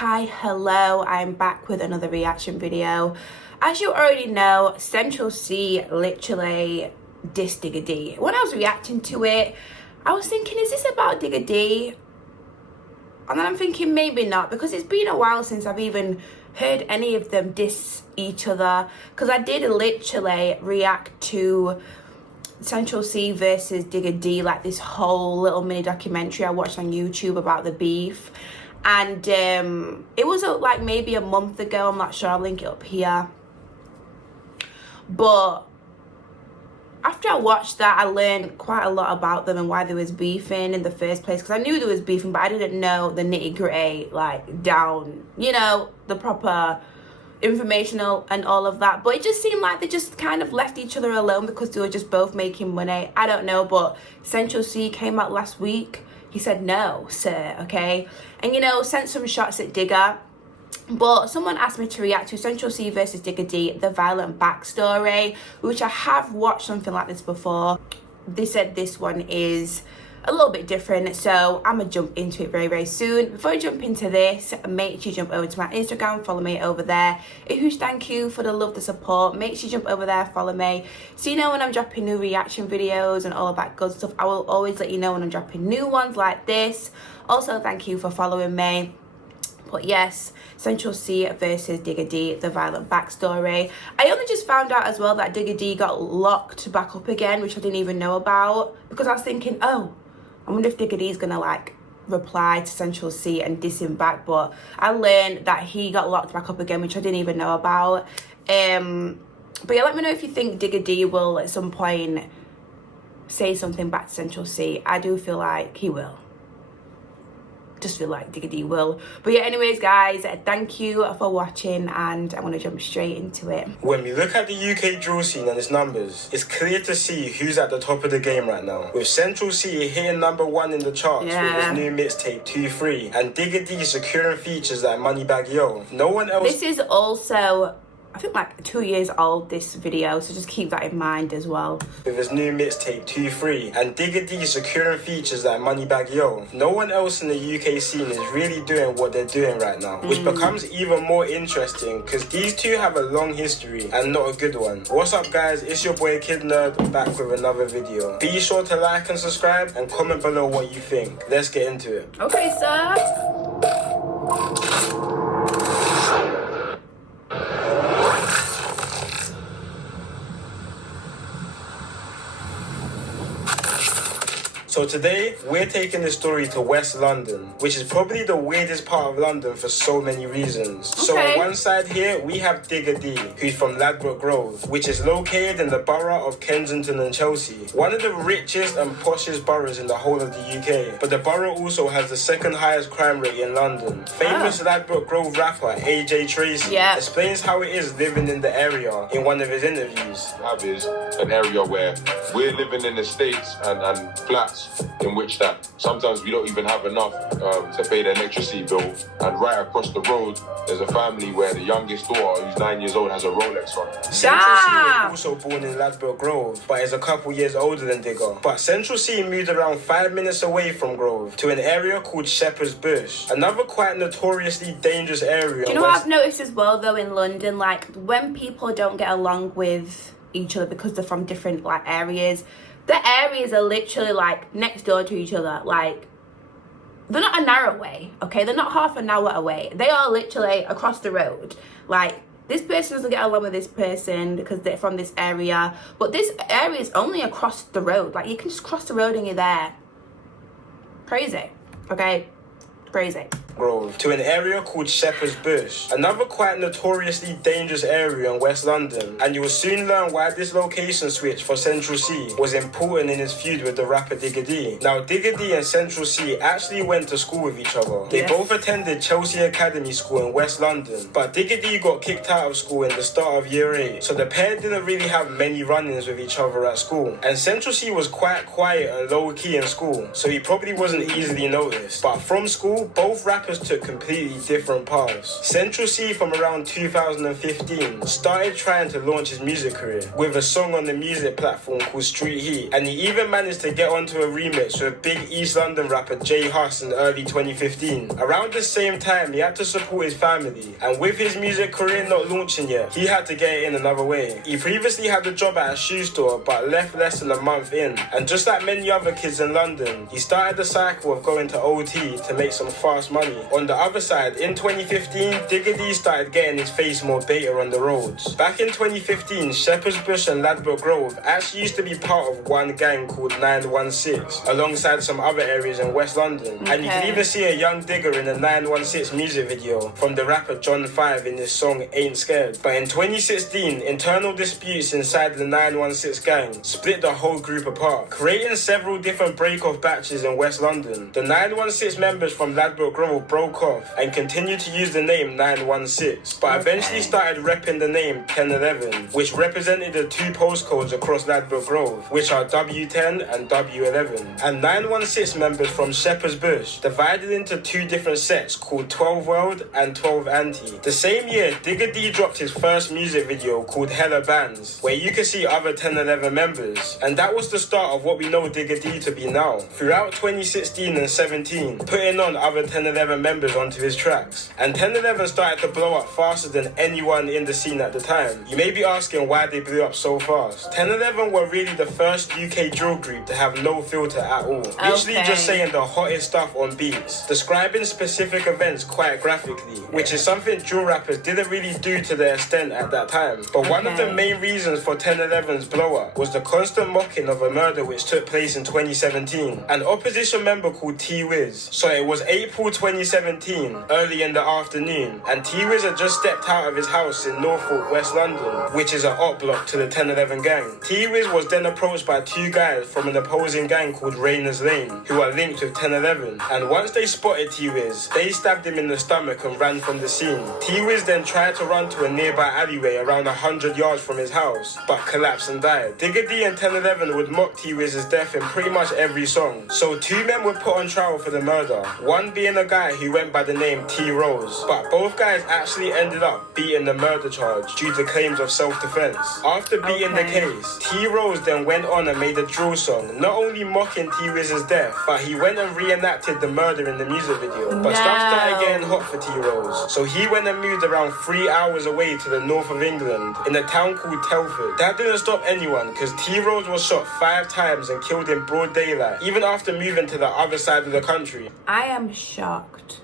Hi, hello, I'm back with another reaction video. As you already know, Central C literally dissed Digga D. When I was reacting to it, I was thinking, is this about Digga D? And then I'm thinking maybe not, because it's been a while since I've even heard any of them diss each other. Because I did literally react to Central C versus Digga D, like this whole little mini documentary I watched on YouTube about the beef. And it was like maybe a month ago, I'm not sure, I'll link it up here. But after I watched that, I learned quite a lot about them and why they was beefing in the first place. Because I knew they was beefing, but I didn't know the nitty gritty, like down, you know, the proper informational and all of that. But it just seemed like they just kind of left each other alone because they were just both making money. I don't know, but Central C came out last week. He said, no, sir, okay? And, you know, sent some shots at Digga. But someone asked me to react to Central C versus Digga D, the violent backstory, which I have watched something like this before. They said this one is a little bit different, so I'm gonna jump into it very, very soon. Before I jump into this, make sure you jump over to my Instagram, follow me over there. A huge thank you for the love, the support. Make sure you jump over there, follow me, so you know when I'm dropping new reaction videos and all of that good stuff. I will always let you know when I'm dropping new ones like this. Also, thank you for following me. But yes, Central C versus Digga D, the violent backstory. I only just found out as well that Digga D got locked back up again, which I didn't even know about, because I was thinking, oh, I wonder if Digga D is gonna like reply to Central C and diss him back. But I learned that he got locked back up again, which I didn't even know about. But yeah, let me know if you think Digga D will at some point say something back to Central C. I do feel like he will. Just feel like Digga D will. But yeah, anyways guys, thank you for watching, and I'm gonna jump straight into it. When we look at the UK drill scene and its numbers, it's clear to see who's at the top of the game right now, with Central C hitting #1 in the charts with his new mixtape 2-3, and Digga D securing features like Moneybag Yo. No one else. This is also, I think, like 2 years old, this video, so just keep that in mind as well. With his new mixtape 2-3, and Digga D securing features like Moneybag Yo. No one else in the UK scene is really doing what they're doing right now, which becomes even more interesting because these two have a long history and not a good one. What's up guys, it's your boy Kid Nerd back with another video. Be sure to like and subscribe and comment below what you think. Let's get into it. Okay, sir. So today, we're taking this story to West London, which is probably the weirdest part of London for so many reasons. Okay. So on one side here, we have Digga D, who's from Ladbroke Grove, which is located in the borough of Kensington and Chelsea, one of the richest and poshest boroughs in the whole of the UK. But the borough also has the second highest crime rate in London. Famous Ladbroke Grove rapper AJ Tracy explains how it is living in the area in one of his interviews. Have is an area where we're living in estates and flats in which that sometimes we don't even have enough to pay the electricity bill, and right across the road there's a family where the youngest daughter, who's 9 years old, has a Rolex on. Central C was also born in Ladbroke Grove, but is a couple years older than Digga. But Central C moved around 5 minutes away from Grove to an area called Shepherd's Bush, another quite notoriously dangerous area. Do you know what I've noticed as well though in London, like when people don't get along with each other because they're from different like areas, the areas are literally like next door to each other. Like they're not an hour away, okay? They're not half an hour away. They are literally across the road. Like this person doesn't get along with this person because they're from this area, but this area is only across the road. Like you can just cross the road and you're there. Crazy, okay? Crazy. Grove to an area called Shepherd's Bush, another quite notoriously dangerous area in West London, and you will soon learn why this location switch for Central C was important in his feud with the rapper Digga D. Now Digga D and Central C actually went to school with each other. They both attended Chelsea Academy School in West London, but Digga D got kicked out of school in the start of year 8, so the pair didn't really have many run-ins with each other at school, and Central C was quite quiet and low-key in school, so he probably wasn't easily noticed. But from school, both rappers rappers took completely different paths. Central C from around 2015 started trying to launch his music career with a song on the music platform called Street Heat, and he even managed to get onto a remix with big East London rapper J Hus in early 2015. Around the same time, he had to support his family, and with his music career not launching yet, he had to get it in another way. He previously had a job at a shoe store but left less than a month in, and just like many other kids in London, he started the cycle of going to OT to make some fast money. On the other side, in 2015, Digga D started getting his face more beta on the roads. Back in 2015, Shepherd's Bush and Ladbroke Grove actually used to be part of one gang called 916, alongside some other areas in West London. Okay. And you can even see a young Digga in the 916 music video from the rapper John 5 in his song Ain't Scared. But in 2016, internal disputes inside the 916 gang split the whole group apart, creating several different break-off batches in West London. The 916 members from Ladbroke Grove broke off and continued to use the name 916, but eventually started repping the name 1011, which represented the two postcodes across Ladbroke Grove, which are W10 and W11. And 916 members from Shepherd's Bush divided into two different sets called 12 World and 12 Anti. The same year, Digga D dropped his first music video called Hella Bands, where you can see other 1011 members, and that was the start of what we know Digga D to be now. Throughout 2016 and 17, putting on other 1011 members onto his tracks, and 1011 started to blow up faster than anyone in the scene at the time. You may be asking why they blew up so fast. 1011 were really the first UK drill group to have no filter at all. Literally just saying the hottest stuff on beats, describing specific events quite graphically, which is something drill rappers didn't really do to their extent at that time. But one of the main reasons for 1011's blow up was the constant mocking of a murder which took place in 2017. An opposition member called T-Wiz. So it was April 2017, early in the afternoon, and T-Wiz had just stepped out of his house in Norfolk, West London, which is an op block to the 1011 gang. T-Wiz was then approached by two guys from an opposing gang called Rayners Lane, who are linked with 1011, and once they spotted T-Wiz, they stabbed him in the stomach and ran from the scene. T-Wiz then tried to run to a nearby alleyway around 100 yards from his house, but collapsed and died. Digga D and 1011 would mock T-Wiz's death in pretty much every song. So two men were put on trial for the murder, one being a guy who went by the name T-Rose, but both guys actually ended up beating the murder charge due to claims of self-defense. After beating the case, T-Rose then went on and made a drill song, not only mocking T-Wiz's death, but he went and reenacted the murder in the music video. But stuff started getting hot for T-Rose, so he went and moved around 3 hours away to the north of England in a town called Telford. That didn't stop anyone, because T-Rose was shot 5 times and killed in broad daylight, even after moving to the other side of the country. I am shocked.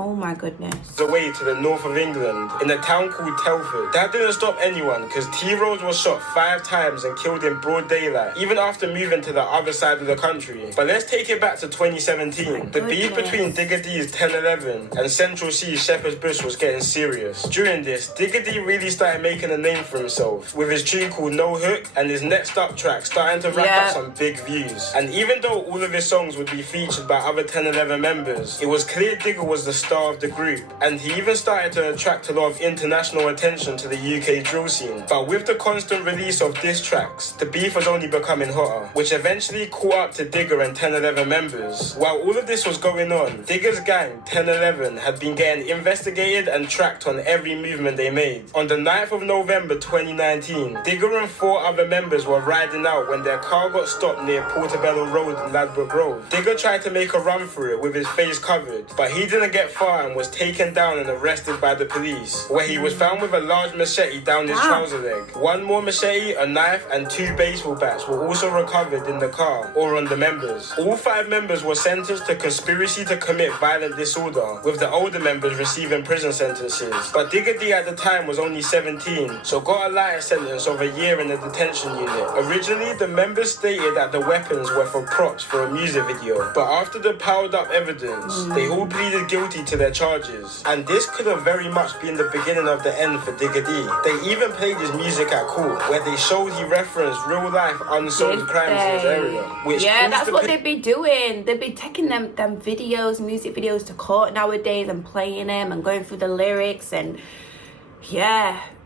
Oh my goodness. Away to the north of England in a town called Telford. That didn't stop anyone, because T-Rose was shot 5 times and killed in broad daylight, even after moving to the other side of the country. But let's take it back to 2017. The beef between Digga D's 1011 and Central C's Shepherd's Bush was getting serious. During this, Digga D really started making a name for himself, with his tune called No Hook and his next up track starting to rack up some big views. And even though all of his songs would be featured by other 1011 members, it was clear Digga was the star of the group, and he even started to attract a lot of international attention to the UK drill scene. But with the constant release of diss tracks, the beef was only becoming hotter, which eventually caught up to Digga and 1011 members. While all of this was going on, Digga's gang, 1011, had been getting investigated and tracked on every movement they made. On the 9th of November 2019, Digga and 4 other members were riding out when their car got stopped near Portobello Road in Ladbroke Grove. Digga tried to make a run through it with his face covered, but he didn't get far and was taken down and arrested by the police, where he was found with a large machete down his trouser leg. 1 more machete, a knife, and 2 baseball bats were also recovered in the car or on the members. All 5 members were sentenced to conspiracy to commit violent disorder, with the older members receiving prison sentences. But Digga D at the time was only 17, so got a lighter sentence of a year in the detention unit. Originally, the members stated that the weapons were for props for a music video, but after the piled up evidence, they all pleaded guilty to their charges, and this could have very much been the beginning of the end for Digga D. They even played his music at court, where they showed he referenced real life unsolved crimes in his area. Which that's what they'd be doing. They'd be taking them videos, music videos to court nowadays and playing them and going through the lyrics, and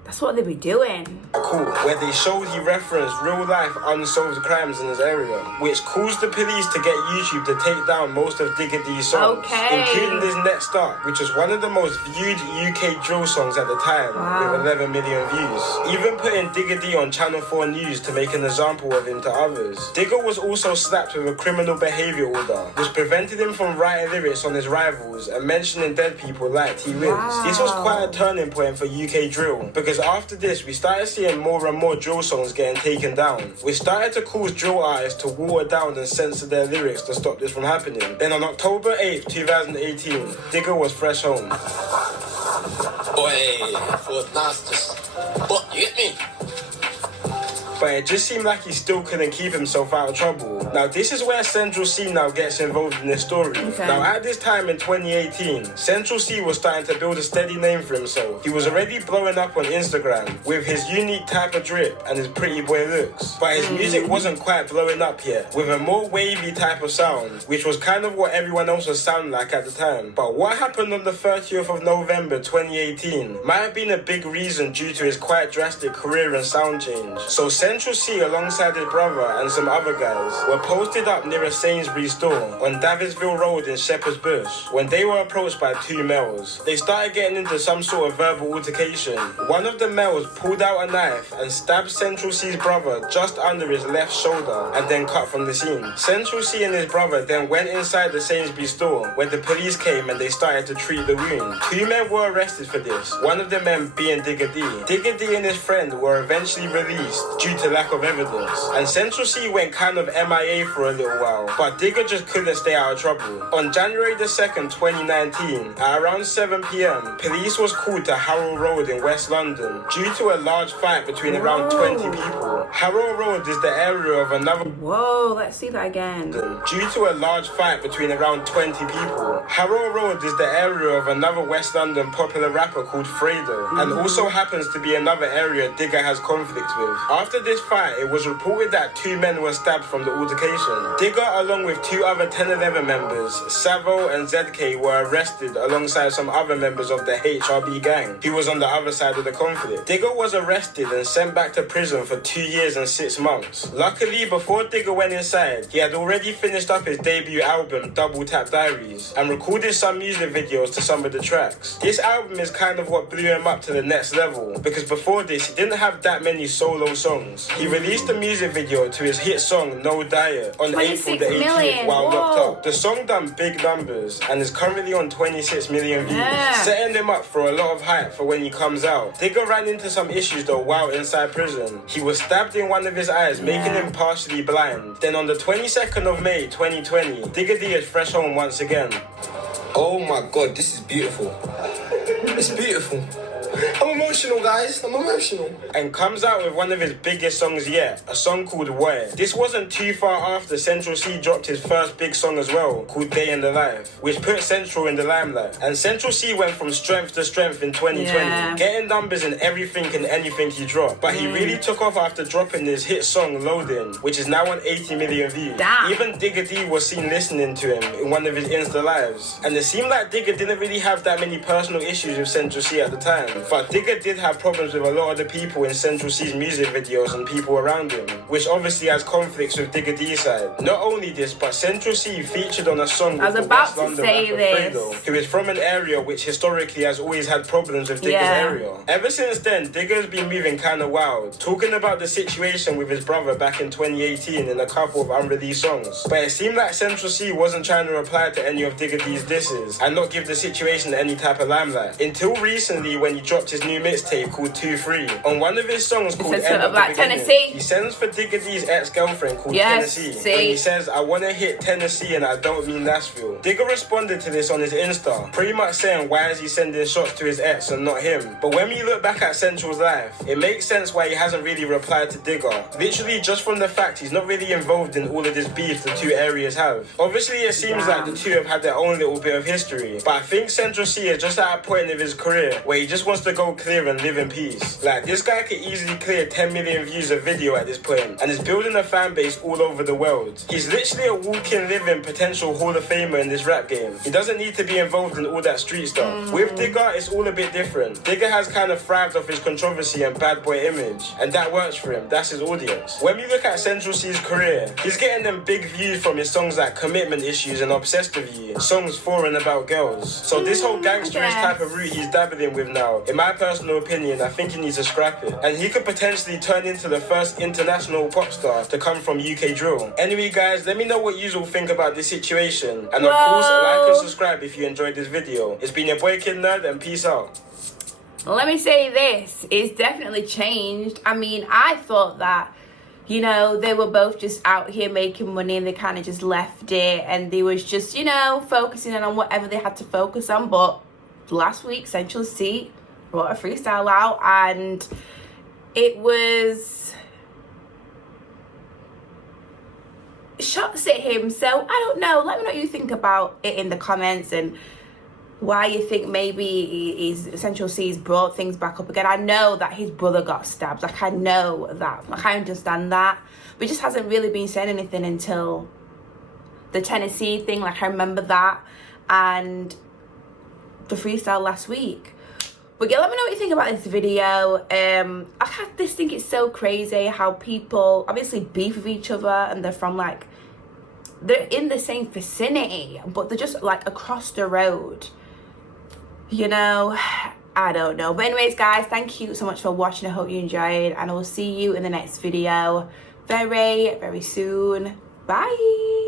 That's what they be doing. Cool, where they showed he referenced real life unsolved crimes in his area, which caused the police to get YouTube to take down most of Digga D's songs, including his Next Up, which was one of the most viewed UK drill songs at the time, with 11 million views. Even putting Digga D on Channel 4 News to make an example of him to others. Digga was also slapped with a criminal behaviour order, which prevented him from writing lyrics on his rivals and mentioning dead people like T Wiz. This was quite a turning point for UK drill, because after this we started seeing more and more drill songs getting taken down, which started to cause drill artists to water down and censor their lyrics to stop this from happening. Then on October 8th, 2018, Digga was fresh home. Boy, for nasty. But you get me? But it just seemed like he still couldn't keep himself out of trouble. Now this is where Central C now gets involved in this story. Now at this time in 2018, Central C was starting to build a steady name for himself. He was already blowing up on Instagram with his unique type of drip and his pretty boy looks. But his music wasn't quite blowing up yet, with a more wavy type of sound, which was kind of what everyone else was sounding like at the time. But what happened on the 30th of November 2018 might have been a big reason due to his quite drastic career and sound change. So Central C alongside his brother and some other guys were posted up near a Sainsbury's store on Davisville Road in Shepherd's Bush when they were approached by two males. They started getting into some sort of verbal altercation. One of the males pulled out a knife and stabbed Central C's brother just under his left shoulder and then cut from the scene. Central C and his brother then went inside the Sainsbury's store where the police came and they started to treat the wound. Two men were arrested for this, one of the men being Digga D. Digga D and his friend were eventually released due to lack of evidence, and Central C went kind of MIA for a little while, but Digga just couldn't stay out of trouble. On January the 2nd, 2019, at around 7 p.m, police was called to Harrow Road in West London due to a large fight between around 20 people. Harrow Road is the area of another... Whoa, let's see that again. Due to a large fight between around 20 people. Harrow Road is the area of another West London popular rapper called Fredo, and also happens to be another area Digga has conflict with. After this fight, it was reported that two men were stabbed from the altercation. Digga, along with two other 1011 members, Savo and ZK, were arrested alongside some other members of the HRB gang, who was on the other side of the conflict. Digga was arrested and sent back to prison for 2 years and 6 months. Luckily, before Digga went inside, he had already finished up his debut album, Double Tap Diaries, and recorded some music videos to some of the tracks. This album is kind of what blew him up to the next level, because before this, he didn't have that many solo songs. He released a music video to his hit song No Diet on April the 18th while locked up. The song done big numbers and is currently on 26 million views, setting him up for a lot of hype for when he comes out. Digga ran into some issues though while inside prison. He was stabbed in one of his eyes, making him partially blind. Then on the 22nd of May 2020, Digga D is fresh home once again. Oh my god, this is beautiful. It's beautiful. I'm emotional, guys. I'm emotional. And comes out with one of his biggest songs yet, a song called Where. This wasn't too far after Central C dropped his first big song as well, called Day in the Life, which put Central in the limelight. And Central C went from strength to strength in 2020, getting numbers in everything and anything he dropped. But he really took off after dropping his hit song Loading, which is now on 80 million views. Even Digga D was seen listening to him in one of his Insta lives. And it seemed like Digga didn't really have that many personal issues with Central C at the time. But Digga did have problems with a lot of the people in Central C's music videos and people around him, which obviously has conflicts with Digga D's side. Not only this, but Central C featured on a song with the West London rapper Fredo, who is from an area which historically has always had problems with Digga's area. Ever since then, Digga has been moving kinda wild, talking about the situation with his brother back in 2018 in a couple of unreleased songs. But it seemed like Central C wasn't trying to reply to any of Digga D's disses and not give the situation any type of limelight. Until recently when he dropped his new mixtape called 2-3. On one of his songs called End of the Beginning, Tennessee, he sends for Digga D's ex-girlfriend called Tennessee. When he says, I wanna hit Tennessee and I don't mean Nashville. Digga responded to this on his Insta, pretty much saying why is he sending shots to his ex and not him. But when we look back at Central's life, it makes sense why he hasn't really replied to Digga. Literally just from the fact he's not really involved in all of this beef the two areas have. Obviously it seems like the two have had their own little bit of history, but I think Central C is just at a point of his career where he just wants wants to go clear and live in peace. Like, this guy could easily clear 10 million views a video at this point, and is building a fan base all over the world. He's literally a walking, living, potential Hall of Famer in this rap game. He doesn't need to be involved in all that street stuff. With Digga, it's all a bit different. Digga has kind of thrived off his controversy and bad boy image, and that works for him. That's his audience. When we look at Central C's career, he's getting them big views from his songs like Commitment Issues and Obsessed with You, songs for and about girls. So this whole gangsterish type of route he's dabbling with now, in my personal opinion, I think he needs to scrap it. And he could potentially turn into the first international pop star to come from UK drill. Anyway guys, let me know what you all think about this situation. And of course, like and subscribe if you enjoyed this video. It's been your boy Kid Nerd, and peace out. Let me say this, it's definitely changed. I mean, I thought that, you know, they were both just out here making money and they kind of just left it, and they was just, you know, focusing on whatever they had to focus on. But last week, Central C brought a freestyle out, and it was shots at him. So I don't know, let me know what you think about it in the comments, and why you think maybe Central C's brought things back up again. I know that his brother got stabbed. Like, I know that. Like, I understand that. But he just hasn't really been saying anything until the Tennessee thing. Like, I remember that. And the freestyle last week. But yeah, let me know what you think about this video. I just think it's so crazy how people obviously beef with each other, and they're from, like, they're in the same vicinity, but they're just, like, across the road. You know, I don't know. But anyways, guys, thank you so much for watching. I hope you enjoyed, and I will see you in the next video very, very soon. Bye.